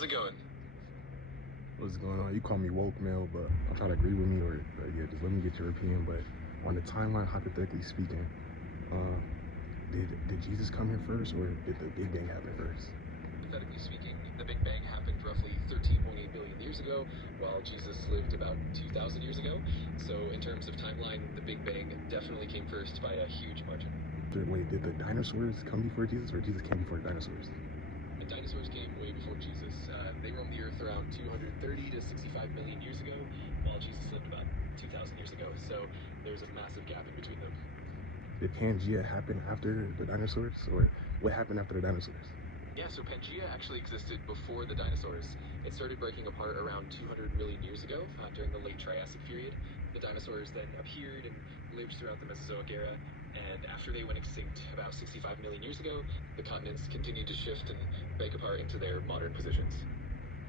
How's it going? What's going on? You call me woke male, but I'm trying to agree with me, or yeah, just let me get your opinion. But on the timeline, hypothetically speaking, uh, did Jesus come here first, or did the Big Bang happen first? Hypothetically speaking, the Big Bang happened roughly 13.8 billion years ago, while Jesus lived about 2,000 years ago. So in terms of timeline, the Big Bang definitely came first by a huge margin. Wait, did the dinosaurs come before Jesus, or Jesus came before dinosaurs? The dinosaurs came way before Jesus. They roamed the Earth around 230 to 65 million years ago, while Jesus lived about 2,000 years ago. So there's a massive gap in between them. Did Pangea happen after the dinosaurs, or what happened after the dinosaurs? Yeah, so Pangea actually existed before the dinosaurs. It started breaking apart around 200 million years ago, during the late Triassic period. The dinosaurs then appeared and lived throughout the Mesozoic era, and after they went extinct about 65 million years ago, the continents continued to shift and break apart into their modern positions.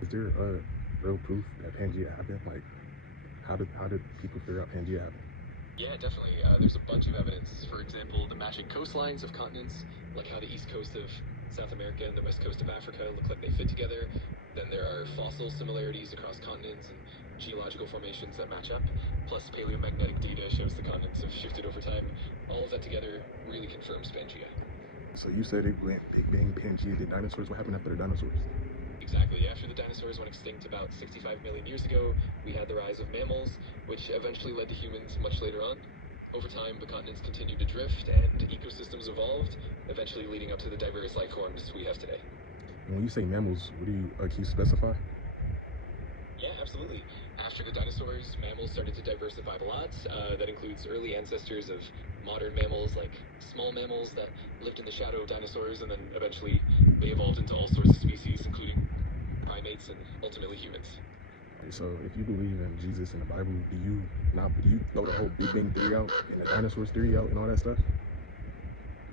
Is there real proof that Pangea happened? Like, how did people figure out Pangea happened? Yeah, definitely. There's a bunch of evidence. For example, the matching coastlines of continents, like how the east coast of South America and the west coast of Africa look like they fit together. Then there are fossil similarities across continents and geological formations that match up. Plus, paleomagnetic data shows the continents have shifted over time. All of that together really confirms Pangea. So you said it went Big Bang, Pangea, then dinosaurs. What happened after the dinosaurs? Exactly. After the dinosaurs went extinct about 65 million years ago, we had the rise of mammals, which eventually led to humans much later on. Over time, the continents continued to drift and ecosystems evolved, eventually leading up to the diverse life forms we have today. And when you say mammals, what do you can you specify? Yeah, absolutely. After the dinosaurs, mammals started to diversify a lot. That includes early ancestors of modern mammals, like small mammals that lived in the shadow of dinosaurs, and then eventually they evolved into all sorts of species, including primates and ultimately humans. So if you believe in Jesus and the Bible, do you throw the whole Big Bang theory out and the dinosaurs theory out and all that stuff?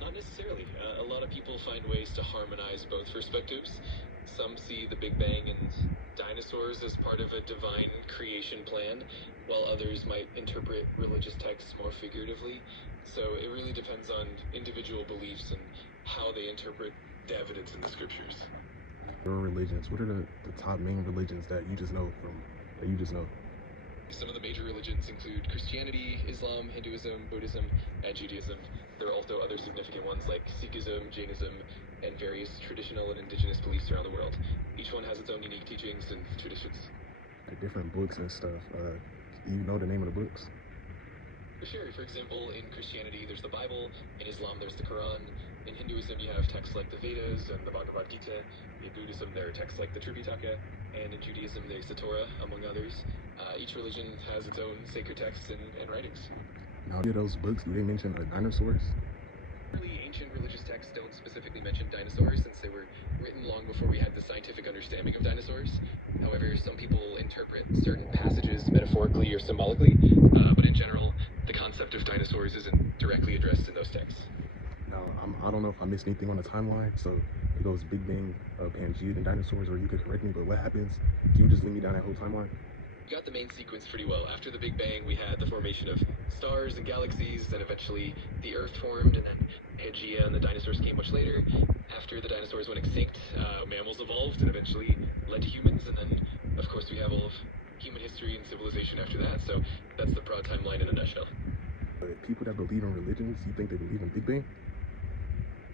Not necessarily. A lot of people find ways to harmonize both perspectives. Some see the Big Bang and dinosaurs as part of a divine creation plan, while others might interpret religious texts more figuratively. So it really depends on individual beliefs and how they interpret the evidence in the scriptures. Or religions? What are the top main religions that you just know? Some of the major religions include Christianity, Islam, Hinduism, Buddhism, and Judaism. There are also other significant ones like Sikhism, Jainism, and various traditional and indigenous beliefs around the world. Each one has its own unique teachings and traditions. Like different books and stuff. You know the name of the books? For sure. For example, in Christianity, there's the Bible. In Islam, there's the Quran. In Hinduism, you have texts like the Vedas and the Bhagavad Gita. In Buddhism, there are texts like the Tripitaka. And in Judaism, there's the Torah, among others. Each religion has its own sacred texts and writings. Now, in those books, do they mention dinosaurs? Really, ancient religious texts don't specifically mention dinosaurs since they were written long before we had the scientific understanding of dinosaurs. However, some people interpret certain passages metaphorically or symbolically, but in general, the concept of dinosaurs isn't directly addressed in those texts. Now, I don't know if I missed anything on the timeline, so it goes Big Bang, Pangea, and dinosaurs, or you could correct me, but what happens? Can you just lead me down that whole timeline? You got the main sequence pretty well. After the Big Bang, we had the formation of stars and galaxies, then eventually the Earth formed, and then Pangea and the dinosaurs came much later. After the dinosaurs went extinct, mammals evolved and eventually led to humans, and then, of course, we have all of human history and civilization after that, so that's the broad timeline in a nutshell. But people that believe in religions, you think they believe in Big Bang?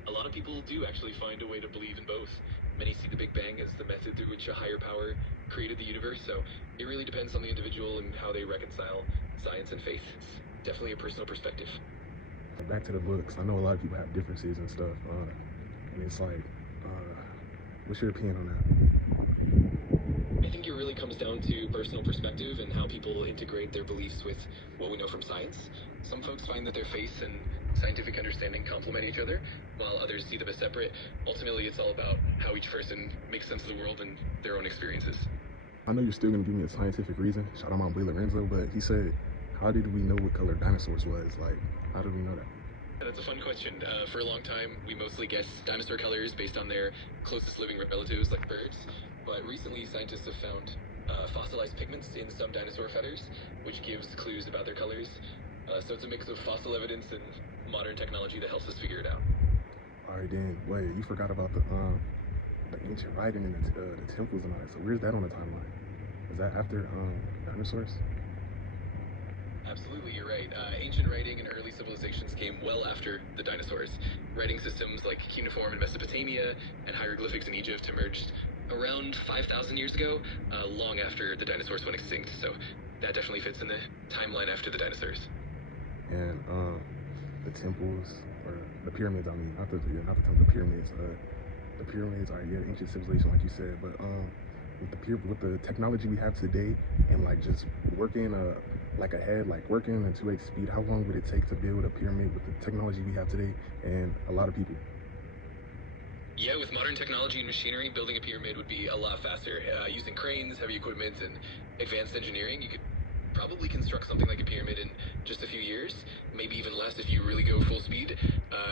A lot of people do actually find a way to believe in both. Many see the Big Bang as the method through which a higher power created the universe, so it really depends on the individual and how they reconcile science and faith. It's definitely a personal perspective. Back to the books. I know a lot of people have differences and stuff, and it's like, what's your opinion on that? I think it really comes down to personal perspective and how people integrate their beliefs with what we know from science. Some folks find that their faith and scientific understanding complement each other, while others see them as separate. Ultimately, it's all about how each person makes sense of the world and their own experiences. I know you're still going to give me a scientific reason. Shout out my boy Lorenzo, but he said, how did we know what color dinosaurs was? Like, how did we know that? That's a fun question. For a long time, we mostly guessed dinosaur colors based on their closest living relatives, like birds. But recently, scientists have found fossilized pigments in some dinosaur feathers, which gives clues about their colors. So it's a mix of fossil evidence and modern technology that helps us figure it out. All right, then, wait, you forgot about the ancient writing and the temples and all that. So where's that on the timeline? Is that after dinosaurs? Absolutely, you're right. Ancient writing and early civilizations came well after the dinosaurs. Writing systems like cuneiform in Mesopotamia and hieroglyphics in Egypt emerged around 5,000 years ago, long after the dinosaurs went extinct. So that definitely fits in the timeline after the dinosaurs. And the temples, or the pyramids, I mean, not the temple, the pyramids. The pyramids are, yeah, ancient civilization, like you said, but with the technology we have today, and like just working like ahead, like working at 2x speed, how long would it take to build a pyramid with the technology we have today and a lot of people? Yeah, with modern technology and machinery, building a pyramid would be a lot faster. Using cranes, heavy equipment, and advanced engineering, you could probably construct something like a pyramid in just a few years, maybe even less if you really go full speed.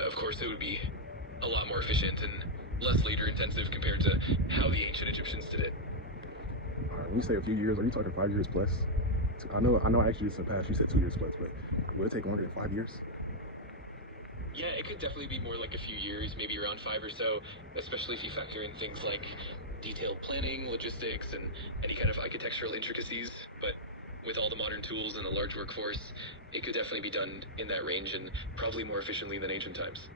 Of course, it would be a lot more efficient and less labor intensive compared to how the ancient Egyptians did it. All right, when you say a few years, are you talking 5 years plus? I know I actually surpassed, you said 2 years plus, but will it take longer than 5 years? Yeah, it could definitely be more like a few years, maybe around 5 or so, especially if you factor in things like detailed planning, logistics, and any kind of architectural intricacies. But with all the modern tools and a large workforce, it could definitely be done in that range and probably more efficiently than ancient times.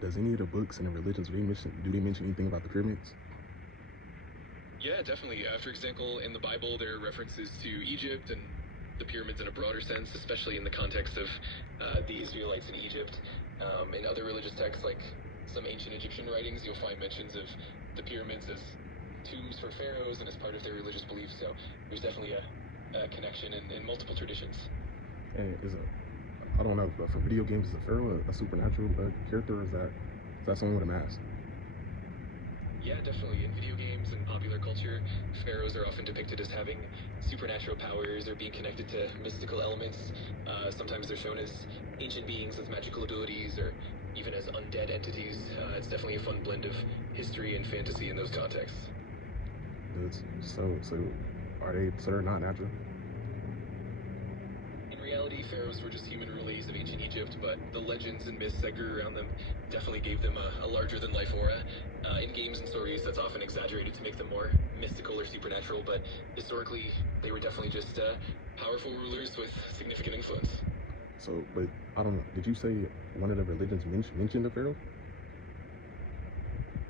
Does any of the books and the religions, do they mention anything about the pyramids? Yeah, definitely. For example, in the Bible, there are references to Egypt and the pyramids in a broader sense, especially in the context of the Israelites in Egypt. In other religious texts, like some ancient Egyptian writings, you'll find mentions of the pyramids as tombs for pharaohs and as part of their religious beliefs. So there's definitely a connection in multiple traditions. And I don't know, but for video games, is a pharaoh a supernatural character, or is that someone with a mask? Yeah, definitely. In video games and popular culture, pharaohs are often depicted as having supernatural powers or being connected to mystical elements. Sometimes they're shown as ancient beings with magical abilities or even as undead entities. It's definitely a fun blend of history and fantasy in those contexts. So they're not natural? In reality, pharaohs were just human relays of ancient Egypt, but the legends and myths that grew around them definitely gave them a larger-than-life aura. In games and stories, that's often exaggerated to make them more mystical or supernatural, but historically, they were definitely just powerful rulers with significant influence. So, but I don't know, did you say one of the religions mentioned the pharaoh?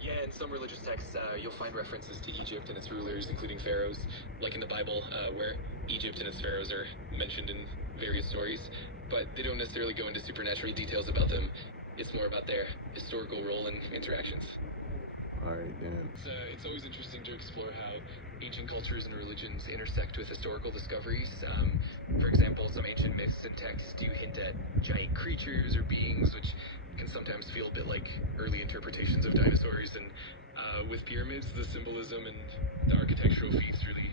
Yeah, in some religious texts, you'll find references to Egypt and its rulers, including pharaohs, like in the Bible, where Egypt and its pharaohs are mentioned in various stories, but they don't necessarily go into supernatural details about them. It's more about their historical role and interactions. All right, then. It's always interesting to explore how ancient cultures and religions intersect with historical discoveries. For example, some ancient myths and texts do hint at giant creatures or beings, which can sometimes feel a bit like early interpretations of dinosaurs. And with pyramids, the symbolism and the architectural feats really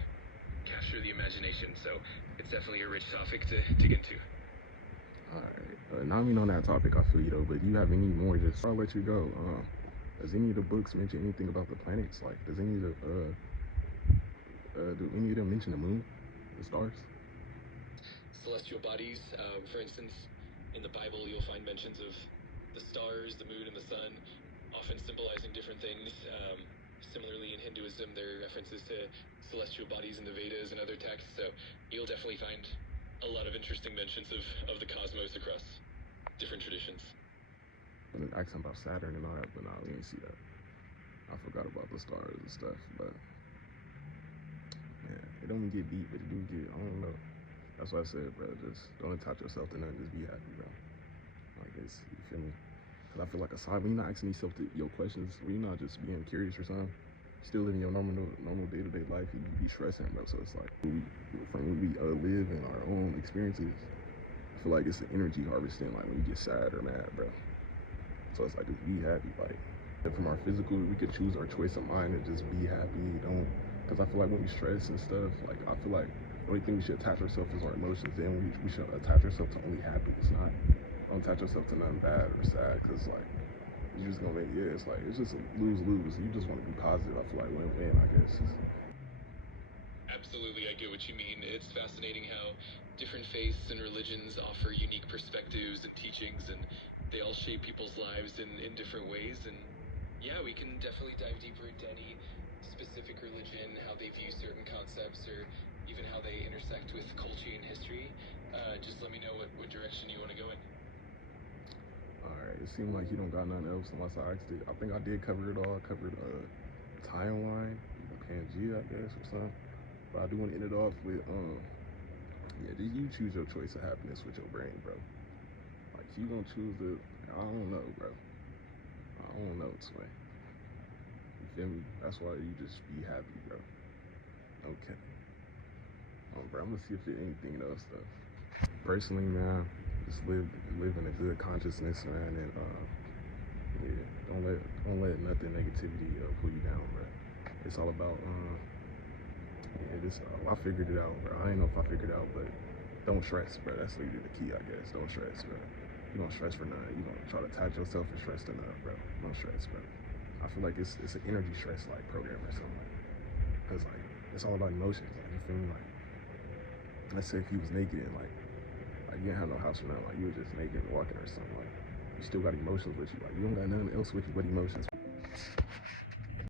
capture the imagination. So it's definitely a rich topic to dig into. All right. Not even on that topic, I feel you though, but do you have any more? Just I'll let you go. Does any of the books mention anything about the planets? Like, does any of the do any of them mention the moon, the stars? Celestial bodies, for instance, in the Bible, you'll find mentions of the stars, the moon, and the sun, often symbolizing different things. Similarly, in Hinduism, there are references to celestial bodies in the Vedas and other texts, so you'll definitely find a lot of interesting mentions of the cosmos across different traditions. And then asking about Saturn and all that, but no, we didn't see that. I forgot about the stars and stuff, but yeah, it don't get deep, but it do get, I don't know. That's what I said, bro. Just don't attach yourself to nothing. Just be happy, bro. Like this, you feel me? Cause I feel like aside when you're not asking yourself your questions, when you're not just being curious or something, still living your normal day-to-day life, you be stressing, bro. So it's like from when we live in our own experiences, I feel like it's an energy harvesting, like when you get sad or mad, bro. So it's like, just be happy. Like, from our physical, we could choose our choice of mind and just be happy. Don't, because I feel like when we stress and stuff, like, I feel like the only thing we should attach ourselves is our emotions. Then we should attach ourselves to only happiness, not don't attach yourself to nothing bad or sad. Because like, you're just gonna make, yeah, it's like, it's just a lose-lose. You just want to be positive. I feel like win-win, I guess. Absolutely, I get what you mean. It's fascinating how different faiths and religions offer unique perspectives and teachings, and they all shape people's lives in different ways. And Yeah, we can definitely dive deeper into any specific religion, how they view certain concepts, or even how they intersect with culture and history. Just let me know what direction you want to go in. Alright, it seemed like you don't got nothing else unless I asked it. I think I did cover it all. I covered timeline, Pangea, I guess, or something. But I do want to end it off with, yeah, you choose your choice of happiness with your brain, bro. Like, you gonna choose the, I don't know, bro. I don't know, Sway. You feel me? That's why you just be happy, bro. Okay. Bro, I'm gonna see if there's anything else, though. Personally, man, just live in a good consciousness, man, and yeah, don't let nothing negativity pull you down, bro. It's all about yeah, this I figured it out, bro. I ain't know if I figured it out, but don't stress, bro. That's literally the key, I guess. Don't stress, bro. You don't stress for nothing. You gonna try to attach yourself and stress to nothing, bro. Don't stress, bro. I feel like it's an energy stress like program or something, like, cause like it's all about emotions. Like, you feel me? Like, let's say if you was naked and like you didn't have no house or nothing, like you were just naked and walking or something, like you still got emotions with you. Like, you don't got nothing else with you but emotions.